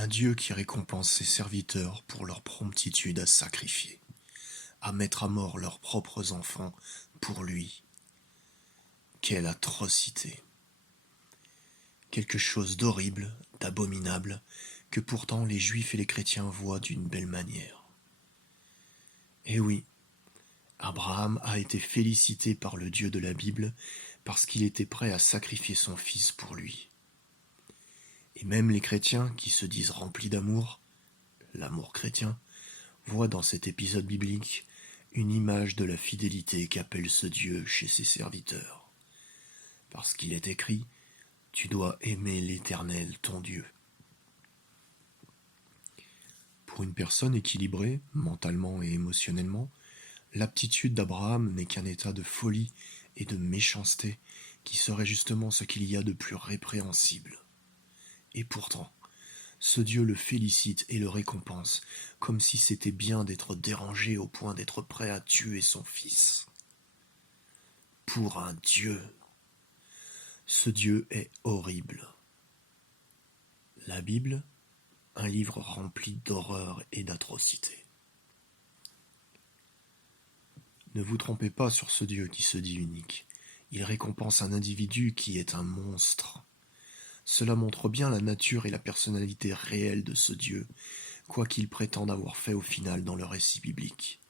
Un Dieu qui récompense ses serviteurs pour leur promptitude à sacrifier, à mettre à mort leurs propres enfants pour lui. Quelle atrocité! Quelque chose d'horrible, d'abominable, que pourtant les Juifs et les chrétiens voient d'une belle manière. Eh oui, Abraham a été félicité par le Dieu de la Bible parce qu'il était prêt à sacrifier son fils pour lui. Et même les chrétiens qui se disent remplis d'amour, l'amour chrétien, voient dans cet épisode biblique une image de la fidélité qu'appelle ce Dieu chez ses serviteurs. Parce qu'il est écrit, tu dois aimer l'Éternel ton Dieu. Pour une personne équilibrée, mentalement et émotionnellement, l'aptitude d'Abraham n'est qu'un état de folie et de méchanceté qui serait justement ce qu'il y a de plus répréhensible. Et pourtant, ce Dieu le félicite et le récompense, comme si c'était bien d'être dérangé au point d'être prêt à tuer son fils. Pour un Dieu, ce Dieu est horrible. La Bible, un livre rempli d'horreur et d'atrocités. Ne vous trompez pas sur ce Dieu qui se dit unique. Il récompense un individu qui est un monstre. Cela montre bien la nature et la personnalité réelle de ce Dieu, quoi qu'il prétende avoir fait au final dans le récit biblique.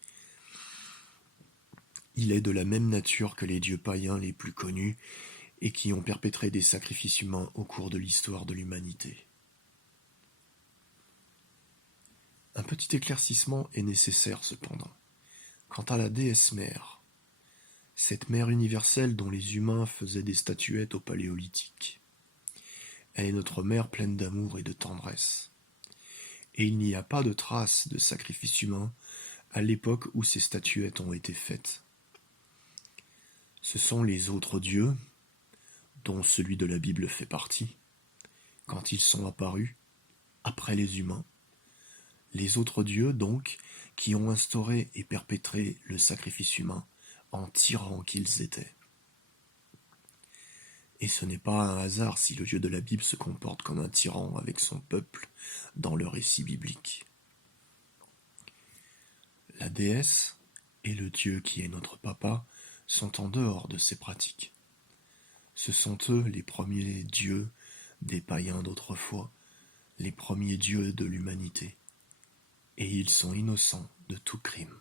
Il est de la même nature que les dieux païens les plus connus et qui ont perpétré des sacrifices humains au cours de l'histoire de l'humanité. Un petit éclaircissement est nécessaire cependant. Quant à la déesse mère, cette mère universelle dont les humains faisaient des statuettes au Paléolithique, elle est notre mère pleine d'amour et de tendresse. Et il n'y a pas de trace de sacrifice humain à l'époque où ces statuettes ont été faites. Ce sont les autres dieux, dont celui de la Bible fait partie, quand ils sont apparus, après les humains, les autres dieux, donc, qui ont instauré et perpétré le sacrifice humain en tyrans qu'ils étaient. Et ce n'est pas un hasard si le Dieu de la Bible se comporte comme un tyran avec son peuple dans le récit biblique. La déesse et le Dieu qui est notre papa sont en dehors de ces pratiques. Ce sont eux les premiers dieux des païens d'autrefois, les premiers dieux de l'humanité. Et ils sont innocents de tout crime.